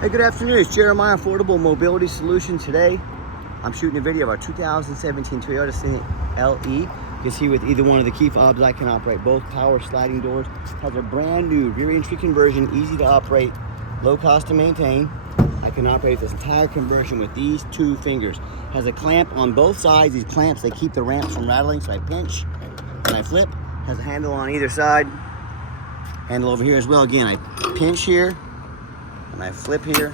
Hey, good afternoon. It's Jeremiah, Affordable Mobility Solution. Today, I'm shooting a video of our 2017 Toyota Scenic LE. You can see with either one of the key fobs, I can operate both power sliding doors. It has a brand new rear entry conversion, easy to operate, low cost to maintain. I can operate this entire conversion with these two fingers. It has a clamp on both sides. These clamps, they keep the ramps from rattling, so I pinch and I flip. It has a handle on either side. Handle over here as well. Again, I pinch here and I flip here.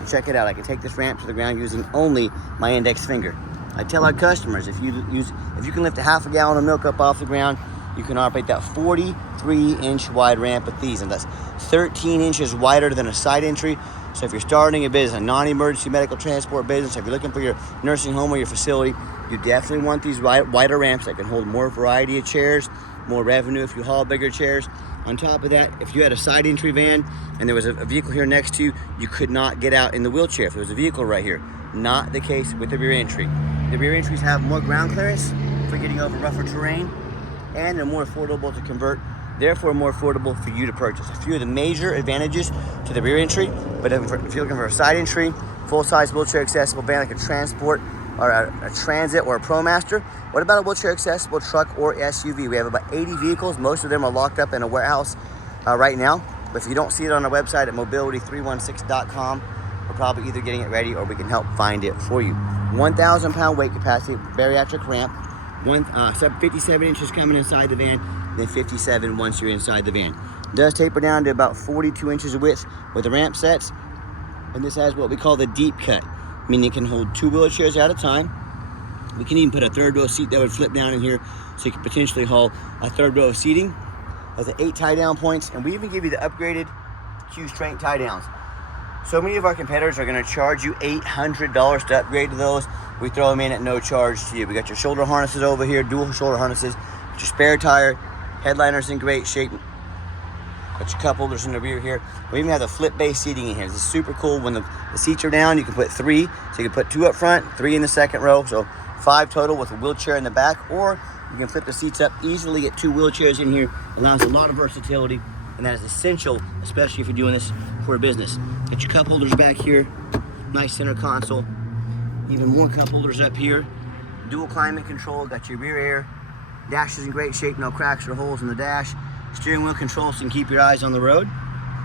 And check it out. I can take this ramp to the ground using only my index finger. I tell our customers, if you can lift a half a gallon of milk up off the ground, you can operate that 43-inch wide ramp with these, and that's 13 inches wider than a side entry. So if you're starting a business, a non-emergency medical transport business, if you're looking for your nursing home or your facility, you definitely want these wider ramps that can hold more variety of chairs, more revenue if you haul bigger chairs. On top of that, if you had a side entry van and there was a vehicle here next to you, you could not get out in the wheelchair if there was a vehicle right here. Not the case with the rear entry. The rear entries have more ground clearance for getting over rougher terrain, and they're more affordable to convert, therefore more affordable for you to purchase. A few of the major advantages to the rear entry, but if you're looking for a side entry, full-size wheelchair accessible van like a transport or a transit or a ProMaster, what about a wheelchair accessible truck or SUV? We have about 80 vehicles. Most of them are locked up in a warehouse right now. But if you don't see it on our website at mobility316.com, we're probably either getting it ready or we can help find it for you. 1,000 pound weight capacity, bariatric ramp, 57 inches coming inside the van, then 57 once you're inside the van. It does taper down to about 42 inches of width with the ramp sets. And this has what we call the deep cut, meaning it can hold 2 wheelchairs at a time. We can even put a third row seat that would flip down in here, so you could potentially haul a third row of seating. It has 8 tie down points, and we even give you the upgraded Q strength tie downs. So many of our competitors are going to charge you $800 to upgrade to those. We throw them in at no charge to you. We got your shoulder harnesses over here, dual shoulder harnesses, got your spare tire, headliner's in great shape. Got your cup holders in the rear here. We even have the flip-based seating in here. This is super cool. When the seats are down, you can put 3. So you can put 2 up front, 3 in the second row. So 5 total with a wheelchair in the back. Or you can flip the seats up easily, get 2 wheelchairs in here. Allows a lot of versatility. And that is essential, especially if you're doing this for a business. Get your cup holders back here. Nice center console. Even more cup holders up here. Dual climate control. Got your rear air. Dash is in great shape. No cracks or holes in the dash. Steering wheel control so you can keep your eyes on the road.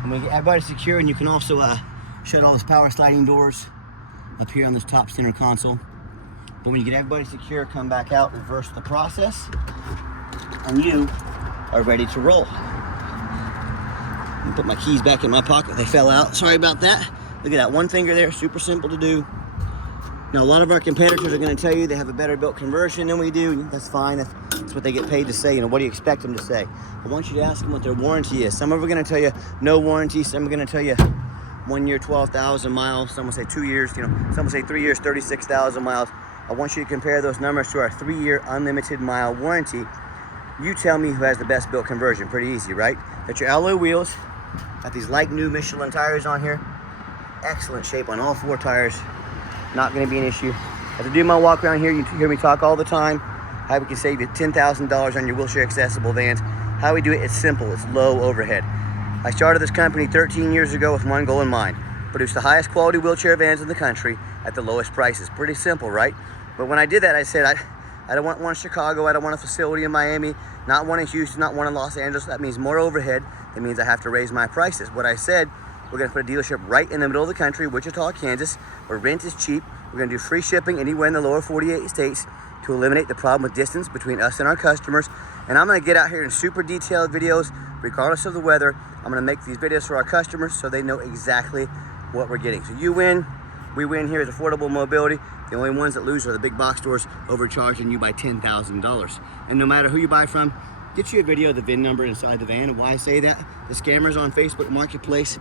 And we get everybody secure, and you can also shut all those power sliding doors up here on this top center console. But when you get everybody secure, come back out, reverse the process, and you are ready to roll. Put my keys back in my pocket. They fell out. Sorry about that. Look at that, one finger there, super simple to do. Now, a lot of our competitors are going to tell you they have a better built conversion than we do. That's fine. That's what they get paid to say. You know, what do you expect them to say? I want you to ask them what their warranty is. Some of them are going to tell you no warranty. Some are going to tell you 1 year, 12,000 miles. Some will say 2 years. You know, some will say 3 years, 36,000 miles. I want you to compare those numbers to our 3-year unlimited mile warranty. You tell me who has the best built conversion. Pretty easy, right? Got your alloy wheels. Got these like new Michelin tires on here. Excellent shape on all 4 tires. Not going to be an issue. As I do my walk around here, you hear me talk all the time how we can save you $10,000 on your wheelchair accessible vans. How we do it, it's simple. It's low overhead. I started this company 13 years ago with one goal in mind: produce the highest quality wheelchair vans in the country at the lowest prices. Pretty simple, right? But when I did that, I said I don't want one in Chicago. I don't want a facility in Miami. Not one in Houston. Not one in Los Angeles. That means more overhead. That means I have to raise my prices. What I said, we're going to put a dealership right in the middle of the country, Wichita, Kansas, where rent is cheap. We're going to do free shipping anywhere in the lower 48 states to eliminate the problem with distance between us and our customers. And I'm going to get out here in super detailed videos, regardless of the weather. I'm going to make these videos for our customers so they know exactly what we're getting. So you win, we win here as Affordable Mobility. The only ones that lose are the big box stores overcharging you by $10,000. And no matter who you buy from, get you a video of the VIN number inside the van. And why I say that, the scammers on Facebook Marketplace,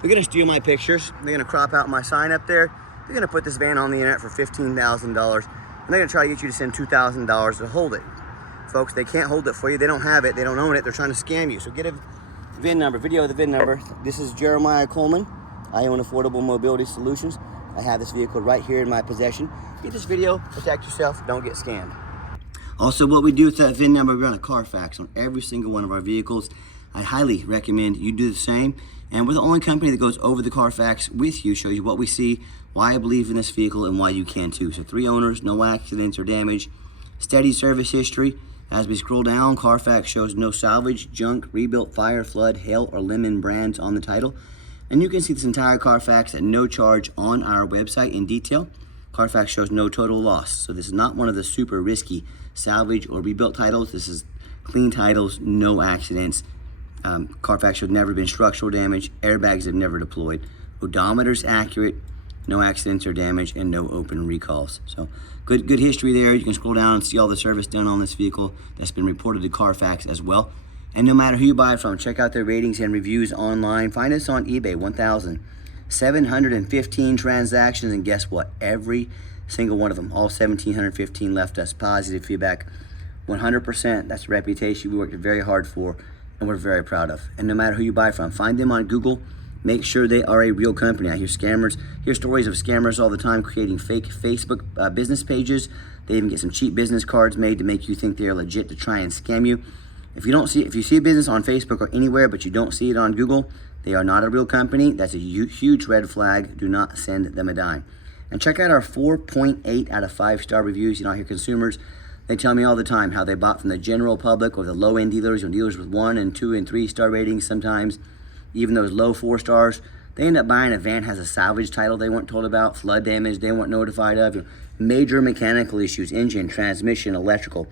they're going to steal my pictures. They're going to crop out my sign up there. They're going to put this van on the internet for $15,000. And they're going to try to get you to send $2,000 to hold it. Folks, they can't hold it for you. They don't have it. They don't own it. They're trying to scam you. So get a VIN number, video of the VIN number. This is Jeremiah Coleman. I own Affordable Mobility Solutions. I have this vehicle right here in my possession. Get this video, protect yourself, don't get scammed. Also, what we do with that VIN number, we run a Carfax on every single one of our vehicles. I highly recommend you do the same. And we're the only company that goes over the Carfax with you, shows you what we see, why I believe in this vehicle, and why you can too. So 3 owners, no accidents or damage, steady service history. As we scroll down, Carfax shows no salvage, junk, rebuilt, fire, flood, hail, or lemon brands on the title. And you can see this entire Carfax at no charge on our website in detail. Carfax shows no total loss. So this is not one of the super risky salvage or rebuilt titles. This is clean titles, no accidents. Carfax shows never been structural damage. Airbags have never deployed. Odometer's accurate, no accidents or damage, and no open recalls. So good history there. You can scroll down and see all the service done on this vehicle that's been reported to Carfax as well. And no matter who you buy it from, check out their ratings and reviews online. Find us on eBay, 1,715 transactions, and guess what? Every single one of them, all 1,715, left us positive feedback. 100%, that's a reputation we worked very hard for and we're very proud of. And no matter who you buy from, find them on Google. Make sure they are a real company. I hear stories of scammers all the time creating fake Facebook business pages. They even get some cheap business cards made to make you think they are legit to try and scam you. If you see a business on Facebook or anywhere, but you don't see it on Google, they are not a real company. That's a huge red flag. Do not send them a dime. And check out our 4.8 out of 5-star reviews. You know, I hear consumers, they tell me all the time how they bought from the general public or the low-end dealers or dealers with 1 and 2 and 3-star ratings sometimes. Even those low 4 stars, they end up buying a van has a salvage title they weren't told about, flood damage they weren't notified of, major mechanical issues, engine, transmission, electrical.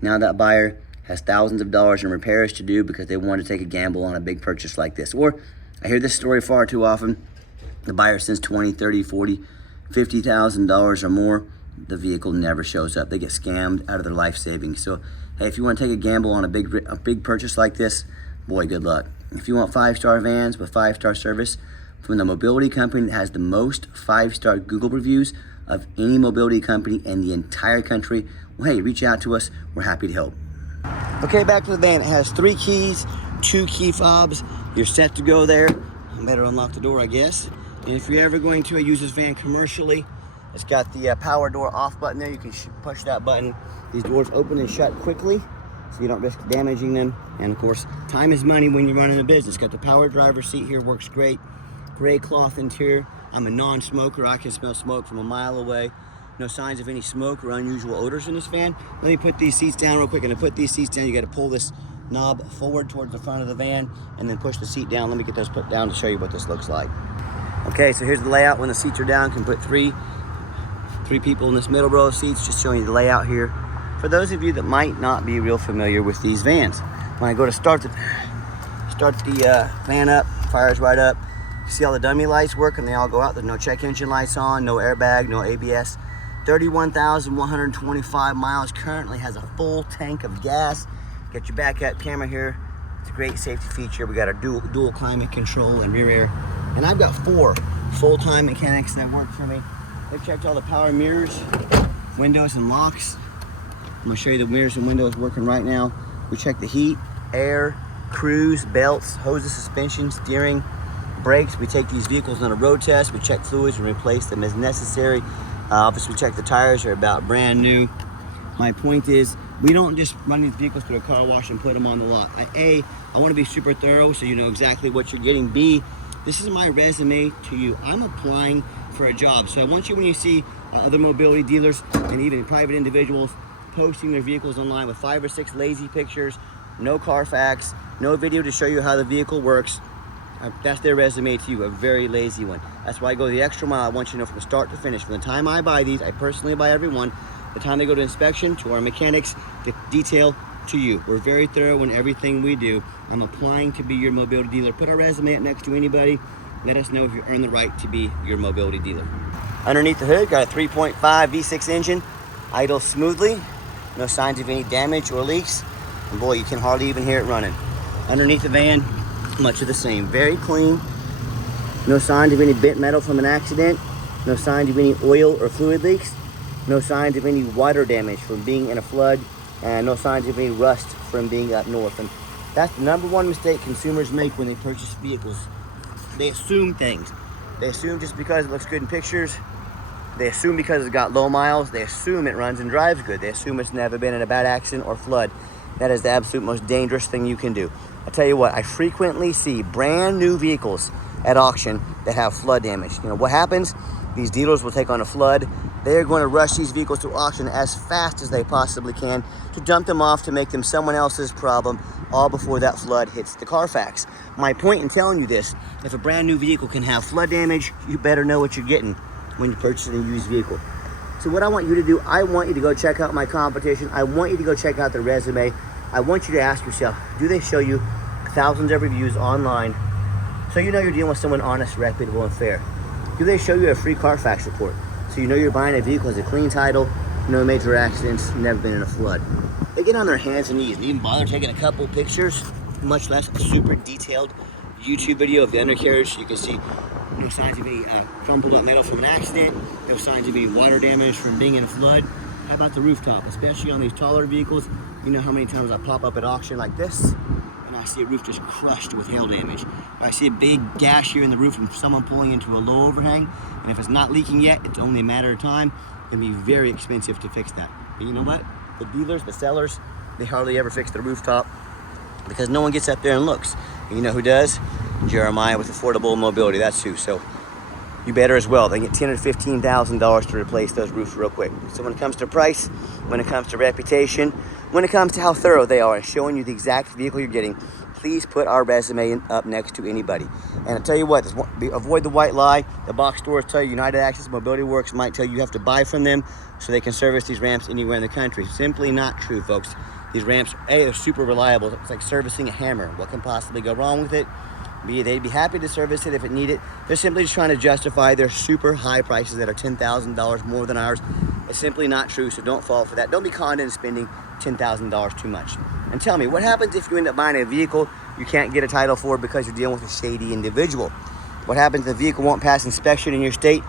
Now that buyer has thousands of dollars in repairs to do because they want to take a gamble on a big purchase like this. Or I hear this story far too often. The buyer spends $20, $30, $40, $50,000 or more. The vehicle never shows up. They get scammed out of their life savings. So, hey, if you want to take a gamble on a big purchase like this, boy, good luck. If you want 5-star vans with 5-star service from the mobility company that has the most 5-star Google reviews of any mobility company in the entire country, well, hey, reach out to us. We're happy to help. Okay, back to the van. It has 3 keys, 2 key fobs. You're set to go there. I better unlock the door, I guess. And if you're ever going to use this van commercially, it's got the power door off button there. You can push that button. These doors open and shut quickly, so you don't risk damaging them. And of course, time is money when you're running a business. Got the power driver seat here, works great. Gray cloth interior. I'm a non-smoker. I can smell smoke from a mile away. No signs of any smoke or unusual odors in this van. Let me put these seats down real quick. And to put these seats down, you got to pull this knob forward towards the front of the van and then push the seat down. Let me get those put down to show you what this looks like. Okay, so here's the layout. When the seats are down, you can put three people in this middle row of seats, just showing you the layout here. For those of you that might not be real familiar with these vans, when I go to start the van up, fires right up. You see all the dummy lights work and they all go out. There's no check engine lights on, no airbag, no ABS. 31,125 miles, currently has a full tank of gas. Got your backup camera here. It's a great safety feature. We got our dual climate control and rear air. And I've got 4 full-time mechanics that work for me. They've checked all the power mirrors, windows, and locks. I'm gonna show you the mirrors and windows working right now. We check the heat, air, cruise, belts, hoses, suspension, steering, brakes. We take these vehicles on a road test. We check fluids and replace them as necessary. Obviously, we check the tires are about brand new. My point is, we don't just run these vehicles through a car wash and put them on the lot. I want to be super thorough so you know exactly what you're getting. B, this is my resume to you. I'm applying for a job. So I want you, when you see other mobility dealers and even private individuals posting their vehicles online with 5 or 6 lazy pictures, no Carfax, no video to show you how the vehicle works, that's their resume to you, a very lazy one. That's why I go the extra mile. I want you to know from start to finish. From the time I buy these, I personally buy every one, the time they go to inspection, to our mechanics, the detail to you. We're very thorough in everything we do. I'm applying to be your mobility dealer. Put our resume up next to anybody. Let us know if you earn the right to be your mobility dealer. Underneath the hood, got a 3.5 V6 engine, idles smoothly, no signs of any damage or leaks, and boy, you can hardly even hear it running. Underneath the van, much of the same, very clean, no signs of any bent metal from an accident, no signs of any oil or fluid leaks, no signs of any water damage from being in a flood, and no signs of any rust from being up north. And that's the #1 mistake consumers make when they purchase vehicles. They assume things. They assume just because it looks good in pictures, they assume because it's got low miles, they assume it runs and drives good. They assume it's never been in a bad accident or flood. That is the absolute most dangerous thing you can do. I tell you what, I frequently see brand new vehicles at auction that have flood damage. You know what happens? These dealers will take on a flood. They're going to rush these vehicles to auction as fast as they possibly can to dump them off, to make them someone else's problem, all before that flood hits the Carfax. My point in telling you this, if a brand new vehicle can have flood damage, you better know what you're getting when you're purchasing a used vehicle. So what I want you to do, I want you to go check out my competition. I want you to go check out the resume. I want you to ask yourself, do they show you thousands of reviews online so you know you're dealing with someone honest, reputable, and fair? Do they show you a free Carfax report so you know you're buying a vehicle as a clean title, no major accidents, never been in a flood? They get on their hands and knees and even bother taking a couple pictures, much less a super detailed YouTube video of the undercarriage. You can see no signs of any crumpled up metal from an accident, no signs of any water damage from being in a flood. How about the rooftop? Especially on these taller vehicles, you know how many times I pop up at auction like this and I see a roof just crushed with hail damage. Or I see a big gash here in the roof from someone pulling into a low overhang, and if it's not leaking yet, it's only a matter of time. It's gonna be very expensive to fix that. But you know what? The dealers, the sellers, they hardly ever fix the rooftop because no one gets up there and looks. And you know who does? Jeremiah with Affordable Mobility, that's who. So you better as well. They get $10,000 to $15,000 to replace those roofs real quick. So when it comes to price, when it comes to reputation, when it comes to how thorough they are and showing you the exact vehicle you're getting, please put our resume up next to anybody. And I'll tell you what, avoid the white lie. The box stores tell you United Access Mobility Works might tell you have to buy from them so they can service these ramps anywhere in the country. Simply not true, folks. These ramps, A, they're super reliable. It's like servicing a hammer. What can possibly go wrong with it? B, they'd be happy to service it if it needed. They're simply just trying to justify their super high prices that are $10,000 more than ours. It's simply not true, so don't fall for that. Don't be conned into spending $10,000 too much. And tell me, what happens if you end up buying a vehicle you can't get a title for because you're dealing with a shady individual? What happens if the vehicle won't pass inspection in your state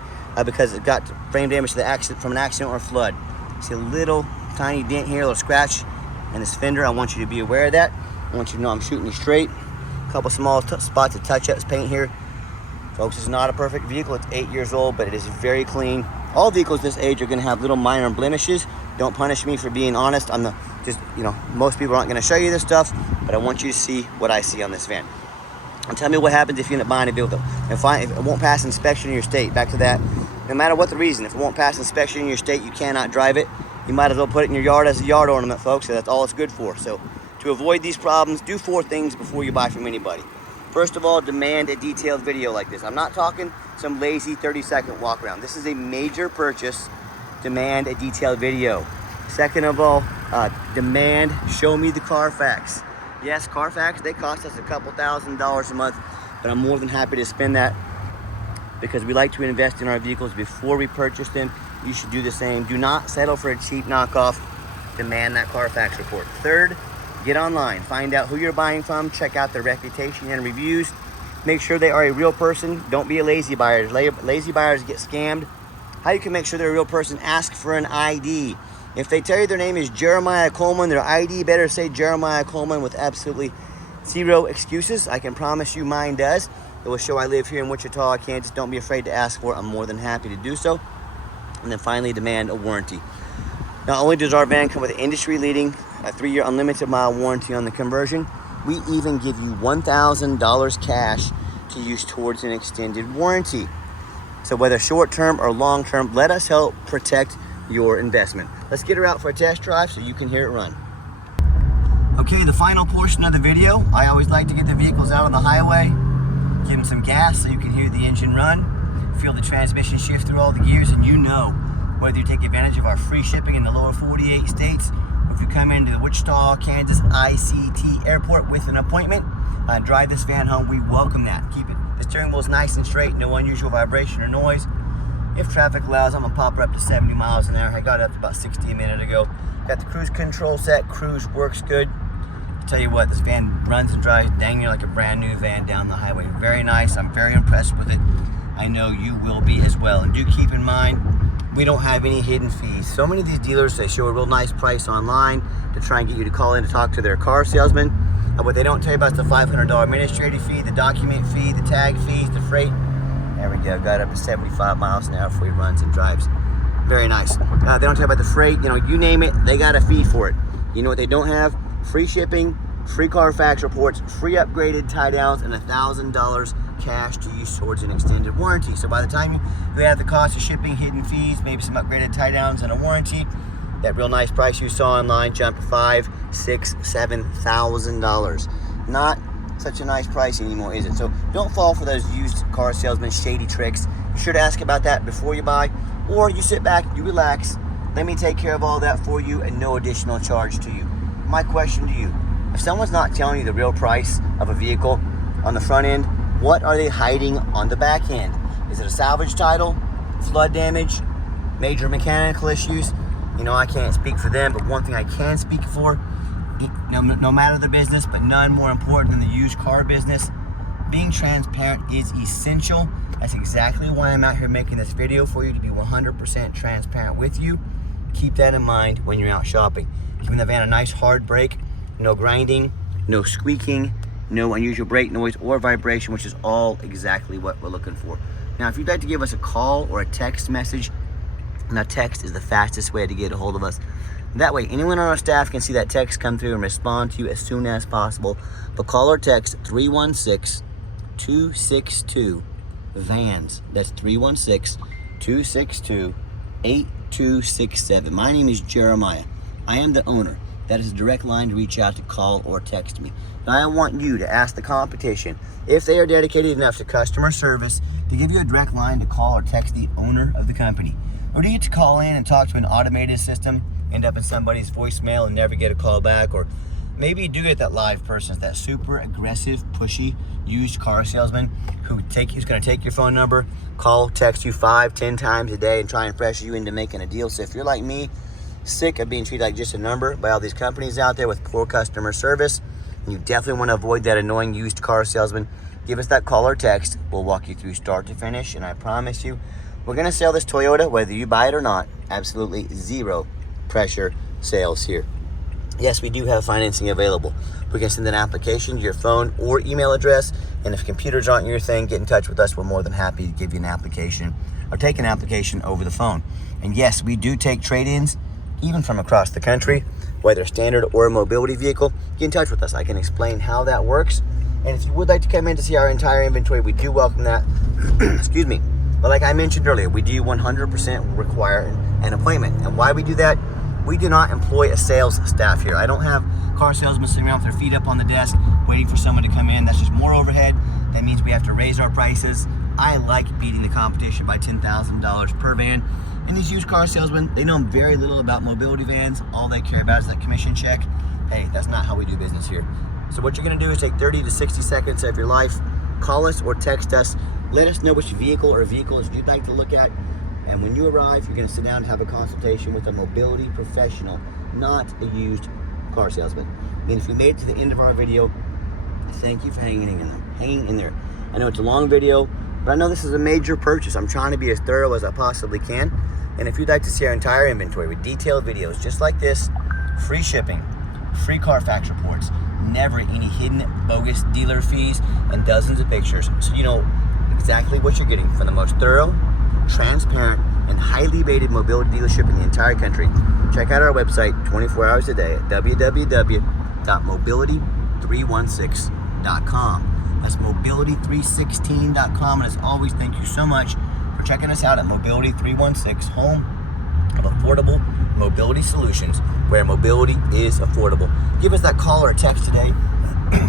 because it got frame damage to the accident from an accident or a flood? See a little tiny dent here, a little scratch in this fender. I want you to be aware of that. I want you to know I'm shooting you straight. A couple small spots of touch-ups paint here. Folks, it's not a perfect vehicle. It's 8 years old, but it is very clean. All vehicles this age are going to have little minor blemishes. Don't punish me for being honest. Most people aren't going to show you this stuff, but I want you to see what I see on this van. And tell me what happens if you end up buying a vehicle. If it won't pass inspection in your state, back to that. No matter what the reason, if it won't pass inspection in your state, you cannot drive it. You might as well put it in your yard as a yard ornament, folks. So that's all it's good for. So to avoid these problems, do 4 things before you buy from anybody. First of all, demand a detailed video like this. I'm not talking some lazy 30-second walk around. This is a major purchase. Demand a detailed video. Second of all, demand show me the Carfax. Yes, Carfax, they cost us a couple $1,000s a month, but I'm more than happy to spend that because we like to invest in our vehicles before we purchase them. You should do the same. Do not settle for a cheap knockoff. Demand that Carfax report. Third, get online. Find out who you're buying from. Check out their reputation and reviews. Make sure they are a real person. Don't be a lazy buyer. Lazy buyers get scammed. How you can make sure they're a real person? Ask for an ID. If they tell you their name is Jeremiah Coleman, their ID better say Jeremiah Coleman with absolutely 0 excuses. I can promise you mine does. It will show I live here in Wichita, Kansas. Don't be afraid to ask for it. I'm more than happy to do so. And then finally, demand a warranty. Not only does our van come with an industry-leading 3-year unlimited mile warranty on the conversion, we even give you $1,000 cash to use towards an extended warranty. So whether short-term or long-term, let us help protect your investment. Let's get her out for a test drive so you can hear it run. Okay, the final portion of the video. I always like to get the vehicles out on the highway, give them some gas so you can hear the engine run, feel the transmission shift through all the gears, and you know whether you take advantage of our free shipping in the lower 48 states, or if you come into the Wichita, Kansas ICT airport with an appointment, drive this van home. We welcome that. Keep it. The steering wheel is nice and straight, no unusual vibration or noise. If traffic allows, I'm gonna pop her up to 70 miles an hour. I got it up to about 60 a minute ago. Got the cruise control set. Cruise works good. I'll tell you what, this van runs and drives dang near like a brand new van down the highway. Very nice. I'm very impressed with it. I know you will be as well. And do keep in mind, we don't have any hidden fees. So many of these dealers, they show a real nice price online to try and get you to call in to talk to their car salesman. What they don't tell you about is the $500 administrative fee, the document fee, the tag fees, the freight. There we go, got up to 75 miles an hour before he runs and drives. Very nice. They don't tell you about the freight, you name it, they got a fee for it. You know what they don't have? Free shipping, free Carfax reports, free upgraded tie downs, and $1,000 cash to use towards an extended warranty. So by the time you add the cost of shipping, hidden fees, maybe some upgraded tie downs and a warranty, that real nice price you saw online jumped to $5,000, $6,000, $7,000. Not such a nice price anymore, is it? So don't fall for those used car salesmen shady tricks. You should ask about that before you buy, or you sit back, you relax, let me take care of all that for you and no additional charge to you. My question to you, if someone's not telling you the real price of a vehicle on the front end, what are they hiding on the back end? Is it a salvage title, flood damage, major mechanical issues? You know, I can't speak for them, but one thing I can speak for, no matter the business, but none more important than the used car business, being transparent is essential. That's exactly why I'm out here making this video for you, to be 100% transparent with you. Keep that in mind when you're out shopping. Giving the van a nice hard brake, no grinding, no squeaking, no unusual brake noise or vibration, which is all exactly what we're looking for. Now, if you'd like to give us a call or a text message, now text is the fastest way to get a hold of us. That way, anyone on our staff can see that text come through and respond to you as soon as possible. But call or text 316-262-VANS. That's 316-262-8267. My name is Jeremiah. I am the owner. That is a direct line to reach out to, call or text me. Now, I want you to ask the competition if they are dedicated enough to customer service to give you a direct line to call or text the owner of the company. Or do you get to call in and talk to an automated system, end up in somebody's voicemail and never get a call back? Or maybe you do get that live person, that super aggressive, pushy used car salesman who's going to take your phone number, call, text you 5-10 times a day and try and pressure you into making a deal. So if you're like me, sick of being treated like just a number by all these companies out there with poor customer service, and you definitely want to avoid that annoying used car salesman, give us that call or text. We'll walk you through start to finish, and I promise you, we're going to sell this Toyota whether you buy it or not. Absolutely zero pressure sales here. Yes, we do have financing available. We can send an application to your phone or email address, and if computers aren't your thing, get in touch with us. We're more than happy to give you an application or take an application over the phone. And yes, we do take trade-ins even from across the country, whether standard or a mobility vehicle. Get in touch with us. I can explain how that works. And if you would like to come in to see our entire inventory, we do welcome that. Excuse me. But like I mentioned earlier, we do 100% require an appointment. And why we do that, we do not employ a sales staff here. I don't have car salesmen sitting around with their feet up on the desk waiting for someone to come in. That's just more overhead. That means we have to raise our prices. I like beating the competition by $10,000 per van. And these used car salesmen, they know very little about mobility vans. All they care about is that commission check. Hey, that's not how we do business here. So what you're gonna do is take 30 to 60 seconds of your life, call us or text us, let us know which vehicle or vehicles you'd like to look at. And when you arrive, you're gonna sit down and have a consultation with a mobility professional, not a used car salesman. And if you made it to the end of our video, thank you for hanging in there. I know it's a long video, but I know this is a major purchase. I'm trying to be as thorough as I possibly can. And if you'd like to see our entire inventory with detailed videos just like this, free shipping, free Carfax reports, never any hidden bogus dealer fees, and dozens of pictures, so you know exactly what you're getting from the most thorough, transparent, and highly rated mobility dealership in the entire country. Check out our website 24 hours a day at www.mobility316.com. That's mobility316.com. And as always, thank you so much for checking us out at Mobility 316, home of affordable mobility solutions, where mobility is affordable. Give us that call or a text today.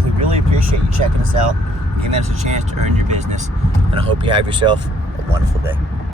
We really appreciate you checking us out, giving us a chance to earn your business. And I hope you have yourself a wonderful day.